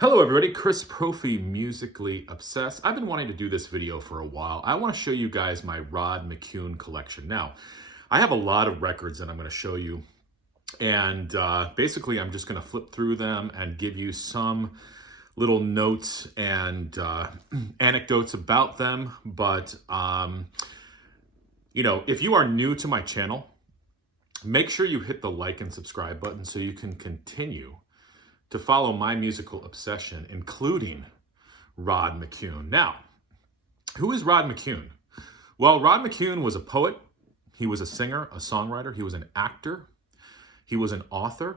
Hello everybody, Chris Profi, Musically Obsessed. I've been wanting to do this video for a while. I want to show you guys my Rod Mccune collection. Now, I have a lot of records that I'm going to show you, and basically I'm just going to flip through them and give you some little notes and anecdotes about them. But, if you are new to my channel, make sure you hit the like and subscribe button so you can continue to follow my musical obsession, including Rod Mccune. Now, who is Rod Mccune? Well, Rod Mccune was a poet. He was a singer, a songwriter. He was an actor. He was an author.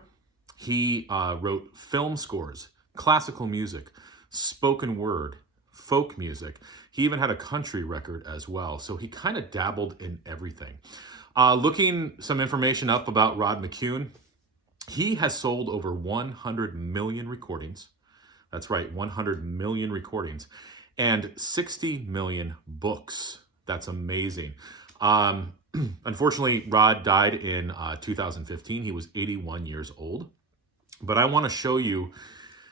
He wrote film scores, classical music, spoken word, folk music. He even had a country record as well. So he kind of dabbled in everything. Looking some information up about Rod Mccune, he has sold over 100 million recordings. That's right, 100 million recordings and 60 million books. That's amazing. Unfortunately, Rod died in 2015. He was 81 years old. But I want to show you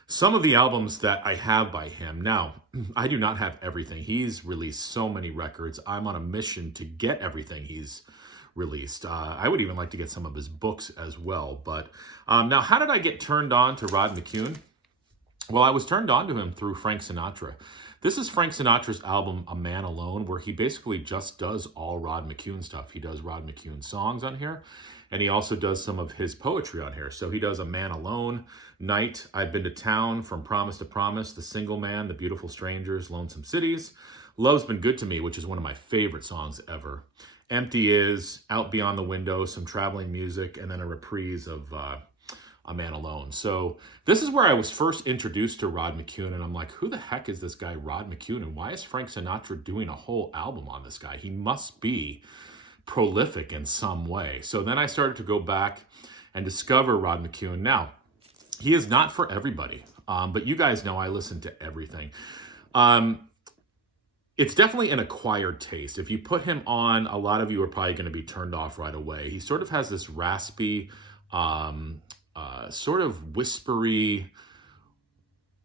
some of the albums that I have by him. Now, I do not have everything. He's released so many records. I'm on a mission to get everything he's released. I would even like to get some of his books as well. But now, how did I get turned on to Rod Mccune? Well, I was turned on to him through Frank Sinatra. This is Frank Sinatra's album, A Man Alone, where he basically just does all Rod Mccune stuff. He does Rod Mccune songs on here, and he also does some of his poetry on here. So he does A Man Alone, Night, I've Been to Town, From Promise to Promise, The Single Man, The Beautiful Strangers, Lonesome Cities, Love's Been Good to Me, which is one of my favorite songs ever. Empty Is, Out Beyond the Window, some traveling music, and then a reprise of A Man Alone. So this is where I was first introduced to Rod Mccune, and I'm like, who the heck is this guy Rod Mccune, and why is Frank Sinatra doing a whole album on this guy? He must be prolific in some way. So then I started to go back and discover Rod Mccune. Now, he is not for everybody, but you guys know I listen to everything. It's definitely an acquired taste. If you put him on, a lot of you are probably going to be turned off right away. He sort of has this raspy, sort of whispery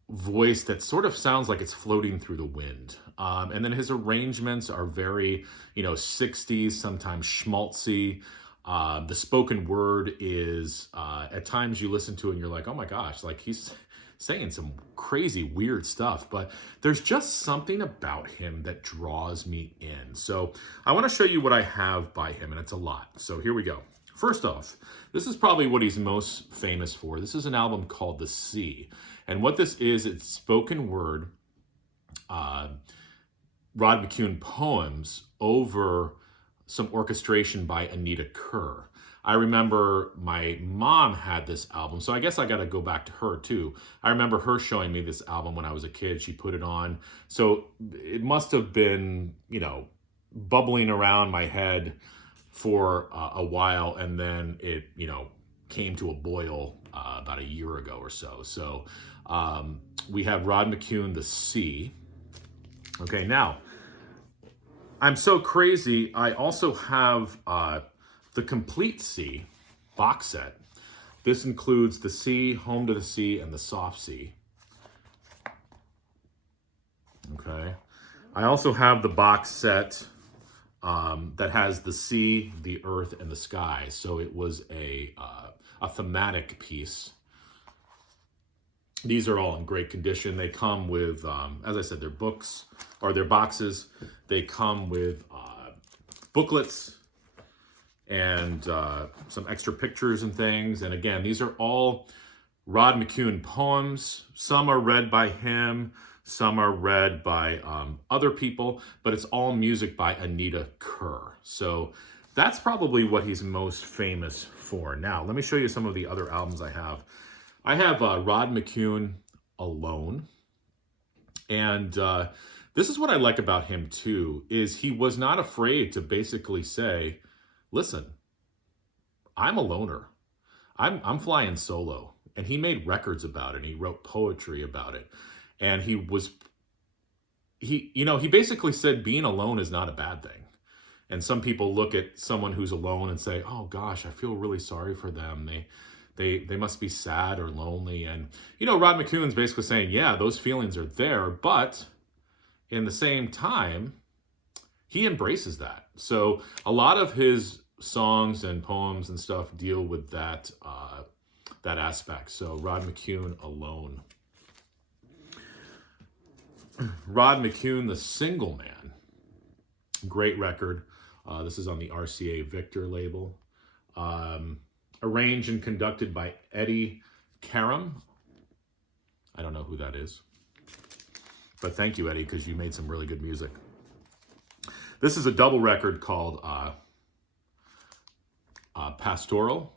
voice that sort of sounds like it's floating through the wind. And then his arrangements are very, 60s, sometimes schmaltzy. The spoken word is, at times you listen to it and you're like, oh my gosh, like he's saying some crazy, weird stuff, but there's just something about him that draws me in. So I want to show you what I have by him, and it's a lot. So here we go. First off, this is probably what he's most famous for. This is an album called The Sea. And what this is, it's spoken word, Rod Mccune poems over some orchestration by Anita Kerr. I remember my mom had this album, so I guess I got to go back to her too. I remember her showing me this album when I was a kid. She put it on. So it must have been, bubbling around my head for a while, and then it, came to a boil about a year ago or so. So we have Rod Mccune, The Sea. Okay, now, I'm so crazy, I also have the Complete Sea box set. This includes The Sea, Home to the Sea, and The Soft Sea. Okay. I also have the box set that has the sea, the earth, and the sky. So it was a thematic piece. These are all in great condition. They come with, as I said, they're books, or they're boxes. They come with booklets and some extra pictures and things. And again, these are all Rod Mccune poems. Some are read by him, some are read by other people, but it's all music by Anita Kerr. So that's probably what he's most famous for. Now, let me show you some of the other albums I have. I have Rod Mccune Alone. And this is what I like about him too, is he was not afraid to basically say, listen, I'm a loner. I'm flying solo. And he made records about it. And he wrote poetry about it. And he basically said being alone is not a bad thing. And some people look at someone who's alone and say, oh gosh, I feel really sorry for them. they must be sad or lonely. And, Rod McKuen's basically saying, yeah, those feelings are there, but in the same time, he embraces that. So a lot of his songs and poems and stuff deal with that that aspect. So Rod McKuen, Alone. Rod McKuen, The Single Man. Great record. This is on the RCA Victor label. Arranged and conducted by Eddie Karam. I don't know who that is. But thank you, Eddie, because you made some really good music. This is a double record called Pastoral.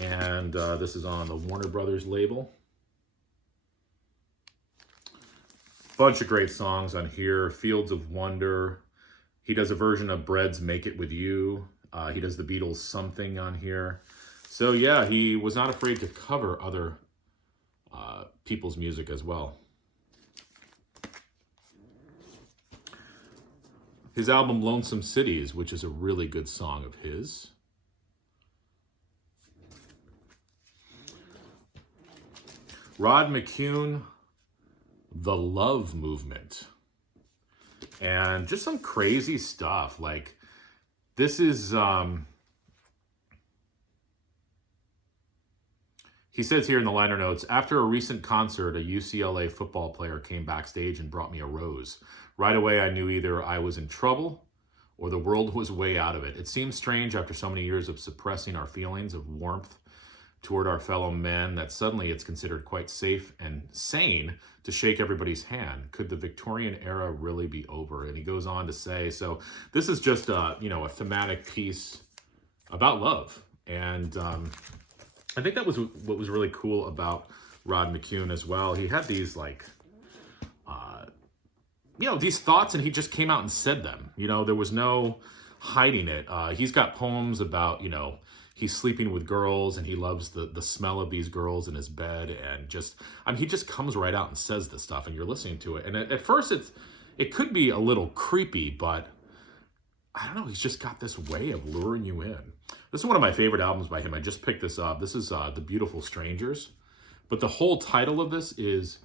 And this is on the Warner Brothers label. Bunch of great songs on here. Fields of Wonder. He does a version of Bread's Make It With You. He does the Beatles' Something on here. So yeah, he was not afraid to cover other people's music as well. His album Lonesome Cities, which is a really good song of his. Rod McKuen, The Love Movement. And just some crazy stuff. Like, this is, he says here in the liner notes, after a recent concert, a UCLA football player came backstage and brought me a rose. Right away, I knew either I was in trouble or the world was way out of it. It seems strange after so many years of suppressing our feelings of warmth toward our fellow men that suddenly it's considered quite safe and sane to shake everybody's hand. Could the Victorian era really be over? And he goes on to say, so this is just a thematic piece about love. And I think that was what was really cool about Rod McKuen as well. He had these these thoughts, and he just came out and said them. There was no hiding it. He's got poems about, he's sleeping with girls and he loves the smell of these girls in his bed, and he just comes right out and says this stuff, and you're listening to it. And at first it could be a little creepy, but I don't know, he's just got this way of luring you in. This is one of my favorite albums by him. I just picked this up. This is The Beautiful Strangers. But the whole title of this is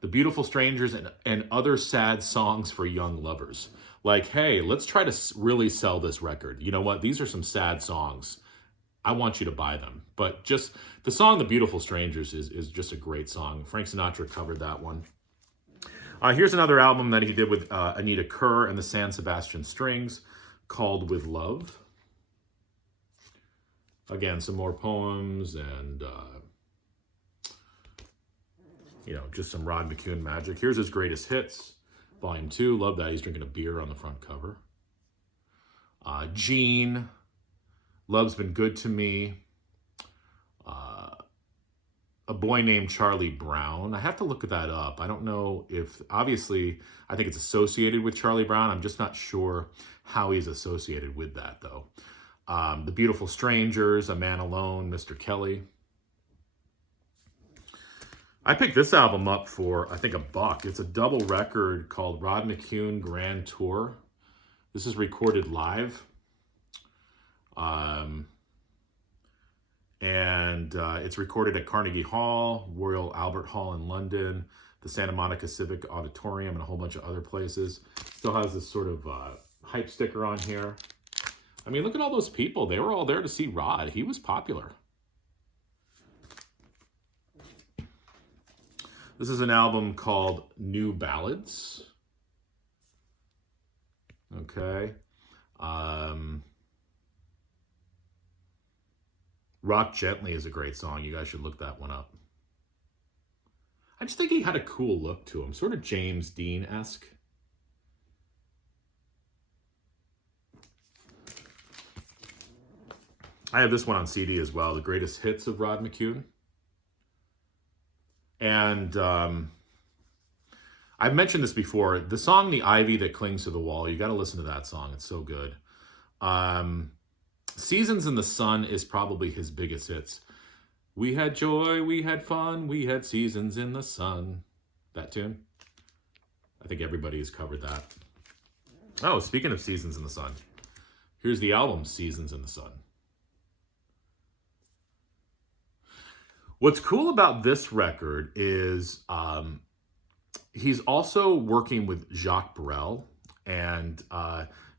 The Beautiful Strangers and Other Sad Songs for Young Lovers. Like, hey, let's try to really sell this record. You know what? These are some sad songs. I want you to buy them. But just the song The Beautiful Strangers is just a great song. Frank Sinatra covered that one. Here's another album that he did with Anita Kerr and the San Sebastian Strings called With Love. Again, some more poems and, just some Rod McKuen magic. Here's his greatest hits, Volume 2. Love that. He's drinking a beer on the front cover. Gene, Love's Been Good to Me. A Boy Named Charlie Brown. I have to look that up. I don't know if, obviously, I think it's associated with Charlie Brown. I'm just not sure how he's associated with that, though. The Beautiful Strangers, A Man Alone, Mr. Kelly. I picked this album up for, I think, $1. It's a double record called Rod McKuen Grand Tour. This is recorded live. It's recorded at Carnegie Hall, Royal Albert Hall in London, the Santa Monica Civic Auditorium, and a whole bunch of other places. Still has this sort of hype sticker on here. I mean, look at all those people. They were all there to see Rod. He was popular. This is an album called New Ballads. Okay. Rock Gently is a great song. You guys should look that one up. I just think he had a cool look to him. Sort of James Dean-esque. I have this one on CD as well, The Greatest Hits of Rod McKuen. And I've mentioned this before. The song The Ivy That Clings to the Wall, you got to listen to that song. It's so good. Seasons in the Sun is probably his biggest hits. We had joy, we had fun, we had seasons in the sun. That tune? I think everybody has covered that. Oh, speaking of Seasons in the Sun, here's the album Seasons in the Sun. What's cool about this record is he's also working with Jacques Brel, and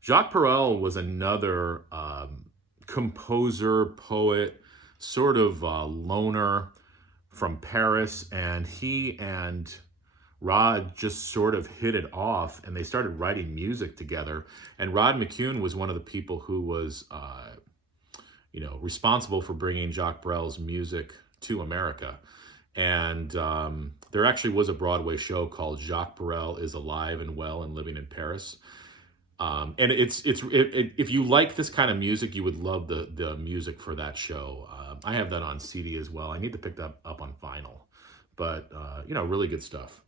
Jacques Brel was another composer, poet, sort of loner from Paris, and he and Rod just sort of hit it off, and they started writing music together. And Rod Mccune was one of the people who was, responsible for bringing Jacques Brel's music to America. And there actually was a Broadway show called Jacques Brel is Alive and Well and Living in Paris. And if you like this kind of music, you would love the music for that show. I have that on CD as well. I need to pick that up on vinyl, but really good stuff.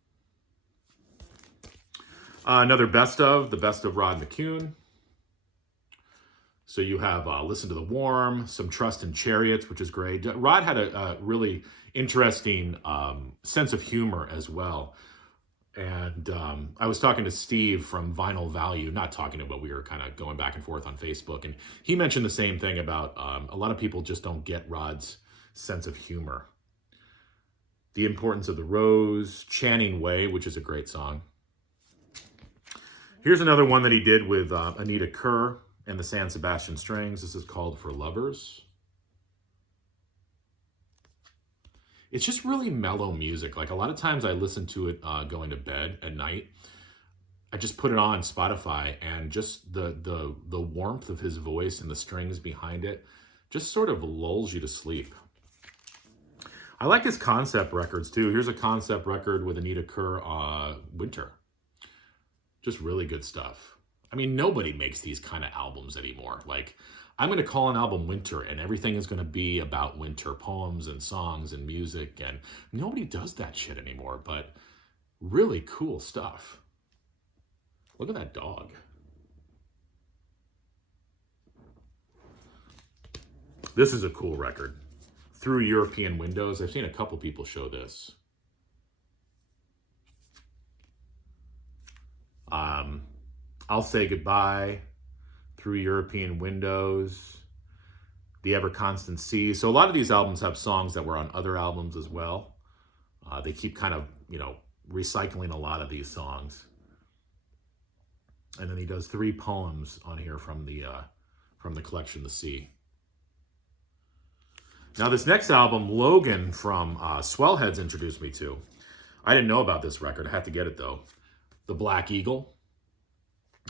Another the best of Rod Mccune. So you have Listen to the Warm, some Trust in Chariots, which is great. Rod had a really interesting sense of humor as well. And I was talking to Steve from Vinyl Value, not talking about, we were kind of going back and forth on Facebook. And he mentioned the same thing about a lot of people just don't get Rod's sense of humor. The Importance of the Rose, Channing Way, which is a great song. Here's another one that he did with Anita Kerr and the San Sebastian Strings. This is called For Lovers. It's just really mellow music. Like a lot of times I listen to it going to bed at night. I just put it on Spotify, and just the warmth of his voice and the strings behind it just sort of lulls you to sleep. I like his concept records too. Here's a concept record with Anita Kerr, Winter. Just really good stuff. I mean, nobody makes these kind of albums anymore. Like, I'm going to call an album Winter, and everything is going to be about winter, poems and songs and music, and nobody does that shit anymore, but really cool stuff. Look at that dog. This is a cool record. Through European Windows. I've seen a couple people show this. I'll Say Goodbye, Through European Windows, The Ever Constant Sea. So a lot of these albums have songs that were on other albums as well. They keep kind of, recycling a lot of these songs. And then he does 3 poems on here from the collection, The Sea. Now this next album, Logan from Swellheads introduced me to. I didn't know about this record. I had to get it though. The Black Eagle.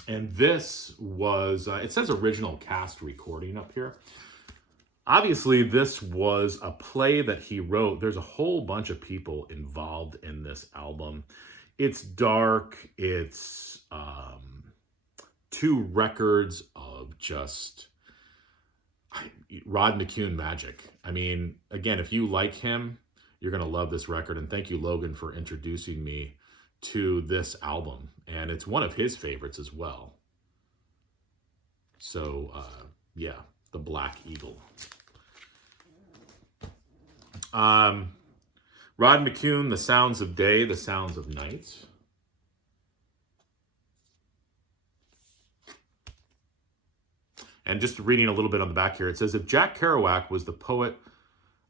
And this was, it says original cast recording up here. Obviously, this was a play that he wrote. There's a whole bunch of people involved in this album. It's dark. It's 2 records of just Rod Mccune magic. I mean, again, if you like him, you're going to love this record. And thank you, Logan, for introducing me to this album. And it's one of his favorites as well. So, yeah, The Black Eagle. Rod Mccune, The Sounds of Day, The Sounds of Night. And just reading a little bit on the back here, it says, if Jack Kerouac was the poet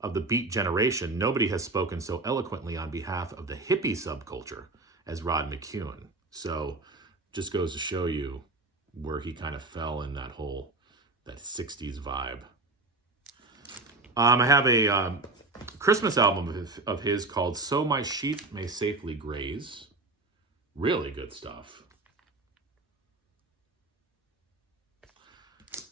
of the Beat generation, nobody has spoken so eloquently on behalf of the hippie subculture as Rod Mccune. So just goes to show you where he kind of fell in that 60s vibe. I have a Christmas album of his called So My Sheep May Safely Graze. Really good stuff.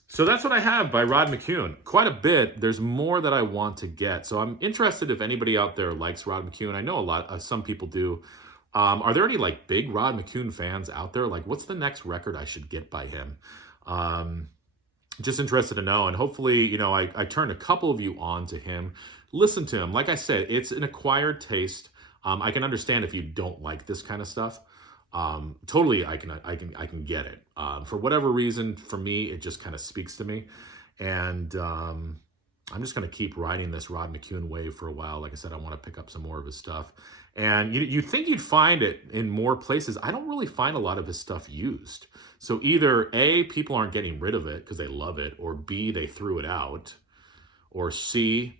So that's what I have by Rod Mccune. Quite a bit. There's more that I want to get. So I'm interested if anybody out there likes Rod Mccune. I know some people do. Are there any big Rod Mccune fans out there? What's the next record I should get by him? Just interested to know. And hopefully, I turned a couple of you on to him. Listen to him. Like I said, it's an acquired taste. I can understand if you don't like this kind of stuff. Totally, I can get it. For whatever reason, for me, it just kind of speaks to me. And I'm just going to keep riding this Rod Mccune wave for a while. Like I said, I want to pick up some more of his stuff. And you'd think you'd find it in more places. I don't really find a lot of his stuff used. So either A, people aren't getting rid of it because they love it, or B, they threw it out, or C,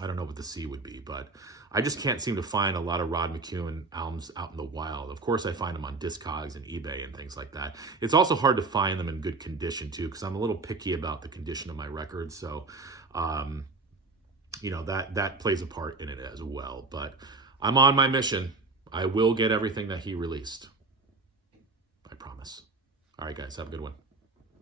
I don't know what the C would be, but I just can't seem to find a lot of Rod McKuen albums out in the wild. Of course, I find them on Discogs and eBay and things like that. It's also hard to find them in good condition too, because I'm a little picky about the condition of my records. So, that plays a part in it as well. But I'm on my mission. I will get everything that he released. I promise. All right, guys, have a good one.